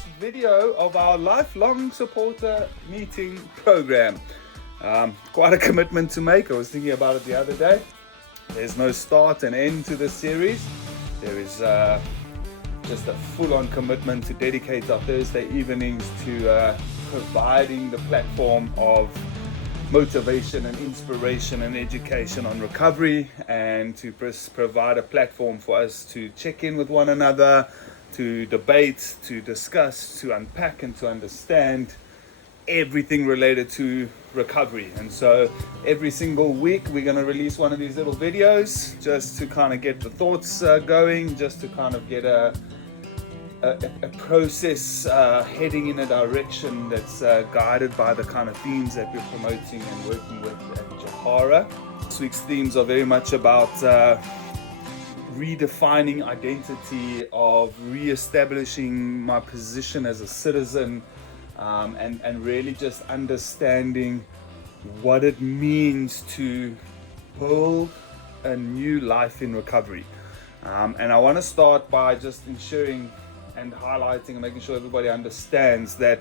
first video of our lifelong supporter meeting program. Quite a commitment to make. I was thinking about it the other day. There's no start and end to this series. There is just a full-on commitment to dedicate our Thursday evenings to providing the platform of motivation and inspiration and education on recovery, and to provide a platform for us to check in with one another, to debate, to discuss, to unpack, and to understand everything related to recovery. And so every single week we're going to release one of these little videos just to kind of get the thoughts going, just to kind of get a process heading in a direction that's guided by the kind of themes that we're promoting and working with at Johara. This week's themes are very much about redefining identity, of re-establishing my position as a citizen, and really just understanding what it means to build a new life in recovery. And I want to start by just ensuring and highlighting and making sure everybody understands that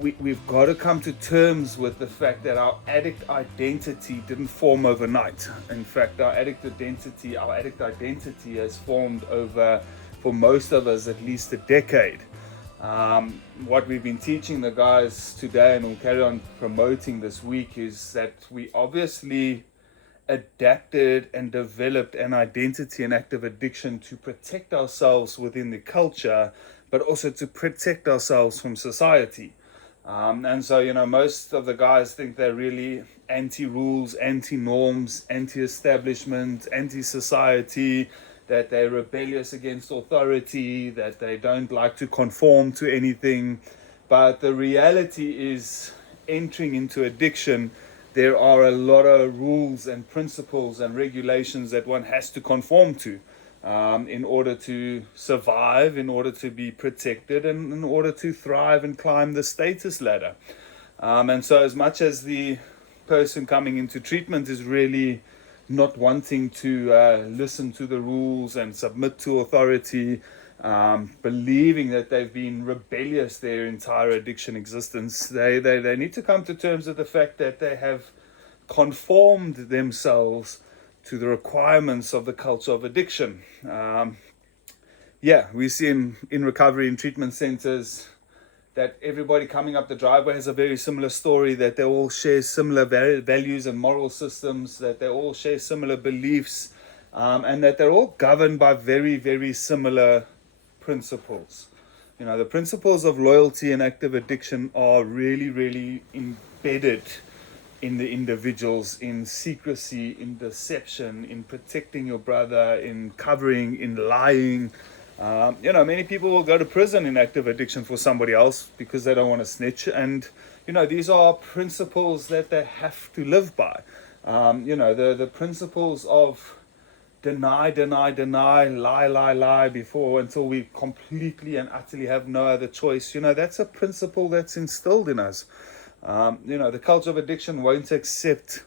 we've got to come to terms with the fact that our addict identity didn't form overnight. In fact, our addict identity has formed over, for most of us, at least a decade. What we've been teaching the guys today, and we'll carry on promoting this week, is that we obviously adapted and developed an identity and active addiction to protect ourselves within the culture, but also to protect ourselves from society. And so, most of the guys think they're really anti-rules, anti-norms, anti-establishment, anti-society, that they're rebellious against authority, that they don't like to conform to anything. But the reality is, entering into addiction, there are a lot of rules and principles and regulations that one has to conform to in order to survive, in order to be protected, and in order to thrive and climb the status ladder. And so as much as the person coming into treatment is really not wanting to listen to the rules and submit to authority, believing that they've been rebellious their entire addiction existence, they need to come to terms with the fact that they have conformed themselves to the requirements of the culture of addiction. We see in recovery in treatment centers that everybody coming up the driveway has a very similar story, that they all share similar values and moral systems, that they all share similar beliefs, and that they're all governed by very, very similar principles. The principles of loyalty and active addiction are really, really embedded in the individuals, in secrecy, in deception, in protecting your brother, in covering, in lying. Many people will go to prison in active addiction for somebody else because they don't want to snitch. And, these are principles that they have to live by. The principles of deny, lie before, until we completely and utterly have no other choice. That's a principle that's instilled in us. The culture of addiction won't accept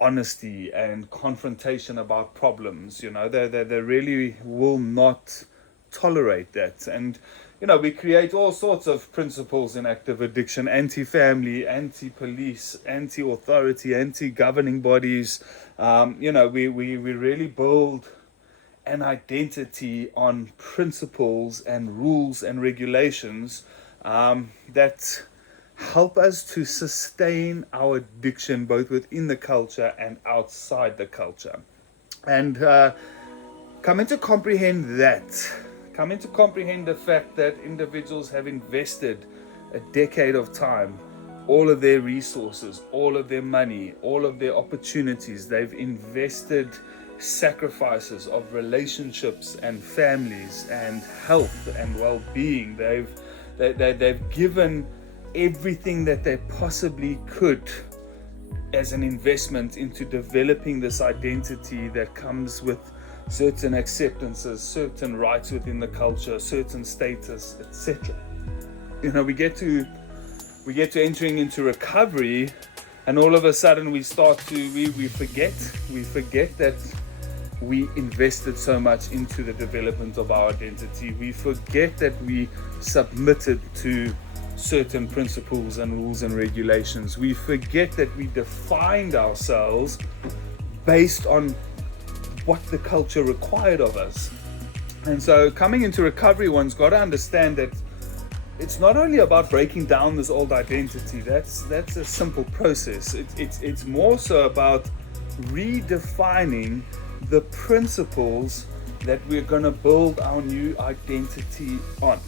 honesty and confrontation about problems. They really will not tolerate that. And, we create all sorts of principles in active addiction: anti-family, anti-police, anti-authority, anti-governing bodies. We really build an identity on principles and rules and regulations that help us to sustain our addiction both within the culture and outside the culture. And coming to comprehend the fact that individuals have invested a decade of time, all of their resources, all of their money, all of their opportunities. They've invested sacrifices of relationships and families and health and well-being. They've given everything that they possibly could as an investment into developing this identity that comes with certain acceptances, certain rights within the culture, certain status, etc. We get to entering into recovery, and all of a sudden we forget that we invested so much into the development of our identity. We forget that we submitted to certain principles and rules and regulations. We forget that we defined ourselves based on what the culture required of us. And so coming into recovery, one's got to understand that it's not only about breaking down this old identity. That's a simple process. It's more so about redefining the principles that we're going to build our new identity on.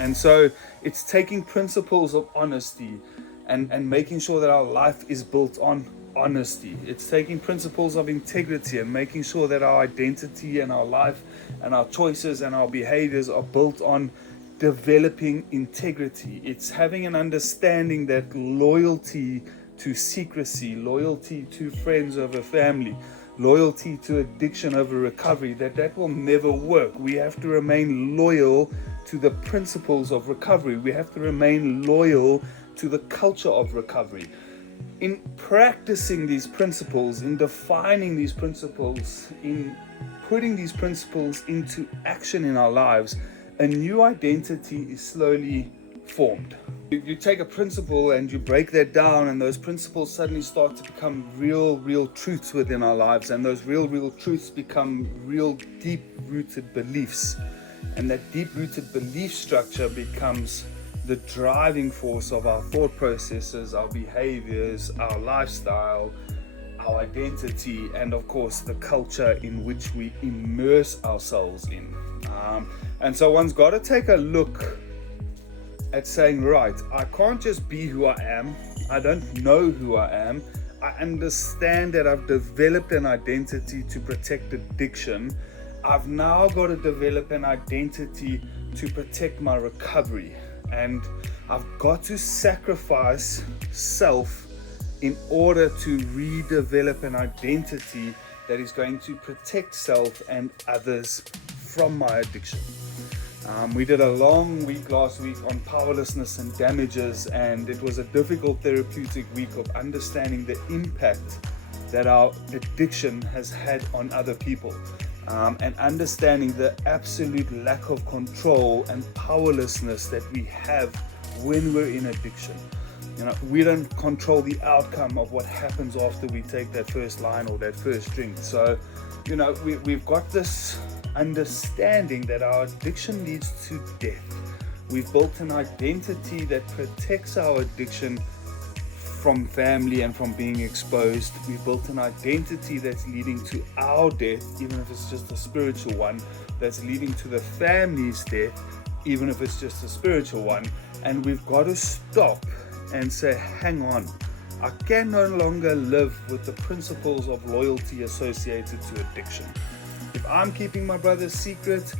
And so it's taking principles of honesty and making sure that our life is built on honesty. It's taking principles of integrity and making sure that our identity and our life and our choices and our behaviors are built on developing integrity. It's having an understanding that loyalty to secrecy, loyalty to friends over family, loyalty to addiction over recovery, that will never work. We have to remain loyal to the principles of recovery. We have to remain loyal to the culture of recovery. In practicing these principles, in defining these principles, in putting these principles into action in our lives, a new identity is slowly formed. You take a principle and you break that down, and those principles suddenly start to become real truths within our lives, and those real truths become real deep-rooted beliefs. And that deep-rooted belief structure becomes the driving force of our thought processes, our behaviors, our lifestyle, our identity, and of course the culture in which we immerse ourselves in. And so one's got to take a look at saying, right, I can't just be who I am. I don't know who I am. I understand that I've developed an identity to protect addiction. I've now got to develop an identity to protect my recovery. And I've got to sacrifice self in order to redevelop an identity that is going to protect self and others from my addiction. We did a long week last week on powerlessness and damages, and it was a difficult therapeutic week of understanding the impact that our addiction has had on other people, and understanding the absolute lack of control and powerlessness that we have when we're in addiction. You know, we don't control the outcome of what happens after we take that first line or that first drink. So, you know, we've got this understanding that our addiction leads to death. We've built an identity that protects our addiction from family and from being exposed. We've built an identity that's leading to our death, even if it's just a spiritual one, that's leading to the family's death, even if it's just a spiritual one. And we've got to stop and say, hang on, I can no longer live with the principles of loyalty associated to addiction. If I'm keeping my brother's secret,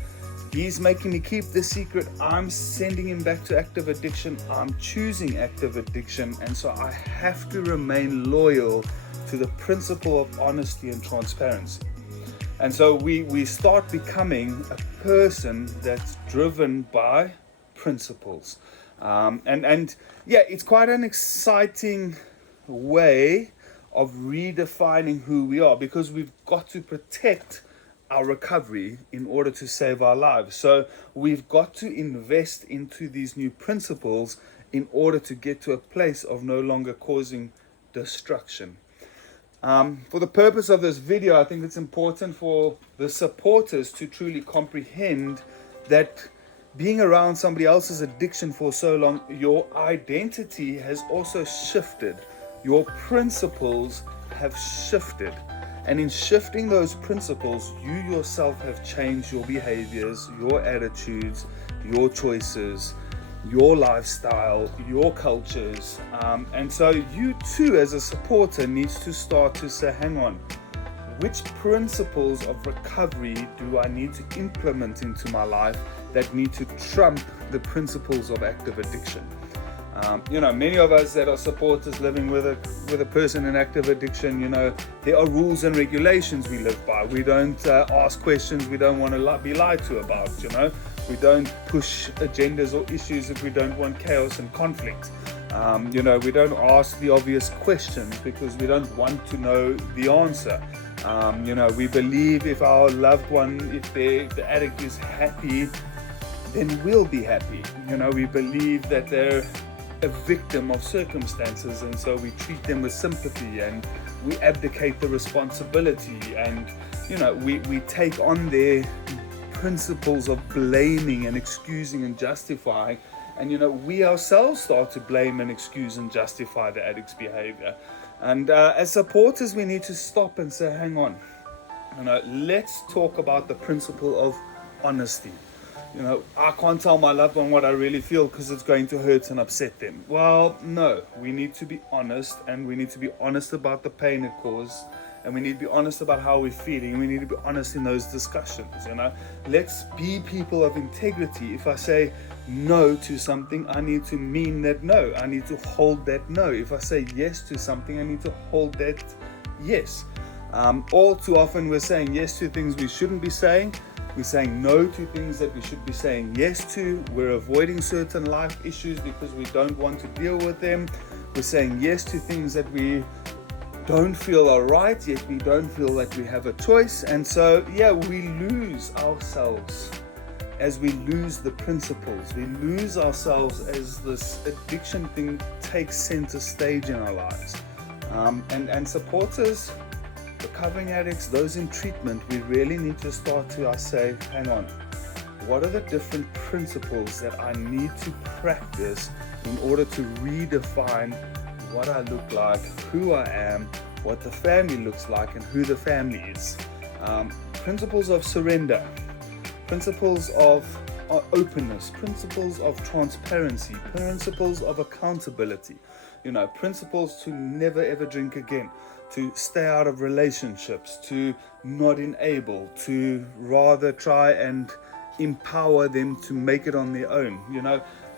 he's making me keep the secret, I'm sending him back to active addiction, I'm choosing active addiction, and so I have to remain loyal to the principle of honesty and transparency. And so we start becoming a person that's driven by principles. And yeah, it's quite an exciting way of redefining who we are, because we've got to protect our recovery in order to save our lives. So we've got to invest into these new principles in order to get to a place of no longer causing destruction. For the purpose of this video, I think it's important for the supporters to truly comprehend that being around somebody else's addiction for so long, your identity has also shifted. Your principles have shifted. And in shifting those principles, you yourself have changed your behaviors, your attitudes, your choices, your lifestyle, your cultures. And so you too, as a supporter, needs to start to say, hang on, which principles of recovery do I need to implement into my life that need to trump the principles of active addiction? You know, many of us that are supporters living with a person in active addiction, you know, there are rules and regulations we live by. We don't ask questions we don't want to be lied to about, you know. We don't push agendas or issues if we don't want chaos and conflict. You know, we don't ask the obvious questions because we don't want to know the answer. We believe if our loved one, if the addict is happy, then we'll be happy. We believe that they're a victim of circumstances, and so we treat them with sympathy and we abdicate the responsibility, and we take on their principles of blaming and excusing and justifying, and we ourselves start to blame and excuse and justify the addict's behavior. And as supporters, we need to stop and say, hang on, let's talk about the principle of honesty. I can't tell my loved one what I really feel because it's going to hurt and upset them. Well, no, we need to be honest, and we need to be honest about the pain it caused, and we need to be honest about how we're feeling. We need to be honest in those discussions. Let's be people of integrity. If I say no to something, I need to mean that no. I need to hold that no. If I say yes to something, I need to hold that yes. All too often we're saying yes to things we shouldn't be saying. We're saying no to things that we should be saying yes to. We're avoiding certain life issues because we don't want to deal with them. We're saying yes to things that we don't feel are right, yet we don't feel that we have a choice. And so, we lose ourselves as we lose the principles. We lose ourselves as this addiction thing takes center stage in our lives. And supporters, recovering addicts, those in treatment, we really need to start to say, hang on, what are the different principles that I need to practice in order to redefine what I look like, who I am, what the family looks like, and who the family is. Principles of surrender, principles of openness, principles of transparency, principles of accountability, principles to never ever drink again, to stay out of relationships, to not enable, to rather try and empower them to make it on their own.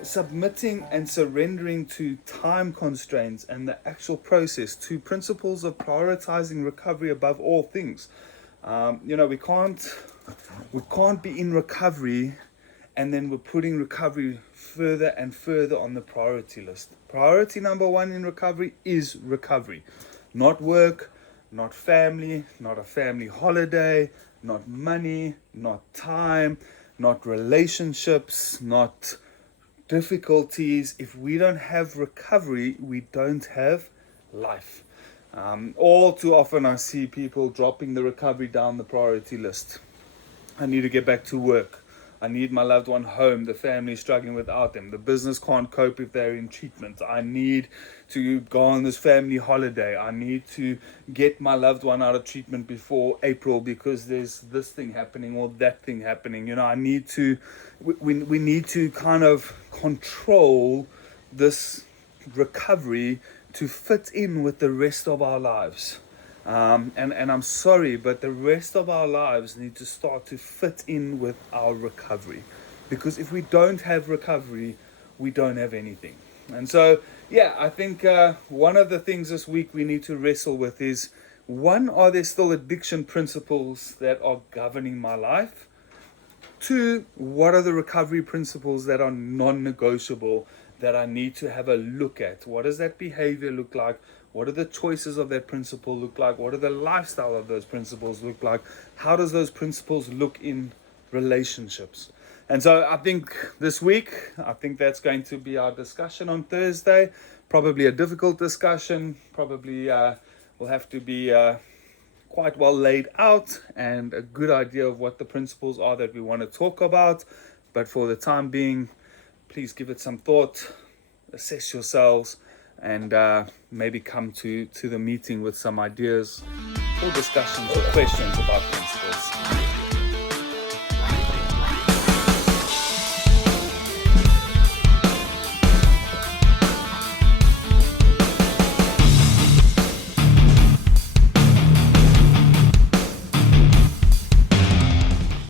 Submitting and surrendering to time constraints and the actual process, to principles of prioritizing recovery above all things. We can't be in recovery and then we're putting recovery further and further on the priority list. Priority number one in recovery is recovery. Not work, not family, not a family holiday, not money, not time, not relationships, not difficulties. If we don't have recovery, we don't have life. All too often I see people dropping the recovery down the priority list. I need to get back to work. I need my loved one home. The family is struggling without them. The business can't cope if they're in treatment. I need to go on this family holiday. I need to get my loved one out of treatment before April because there's this thing happening or that thing happening. We need to kind of control this recovery to fit in with the rest of our lives. And I'm sorry, but the rest of our lives need to start to fit in with our recovery. Because if we don't have recovery, we don't have anything. And so, I think one of the things this week we need to wrestle with is, one, are there still addiction principles that are governing my life? Two, what are the recovery principles that are non-negotiable that I need to have a look at? What does that behavior look like? What do the choices of that principle look like? What do the lifestyle of those principles look like? How does those principles look in relationships? And so I think this week, that's going to be our discussion on Thursday. Probably a difficult discussion. Probably will have to be quite well laid out and a good idea of what the principles are that we want to talk about. But for the time being, please give it some thought, assess yourselves, and maybe come to the meeting with some ideas or discussions or questions about principles.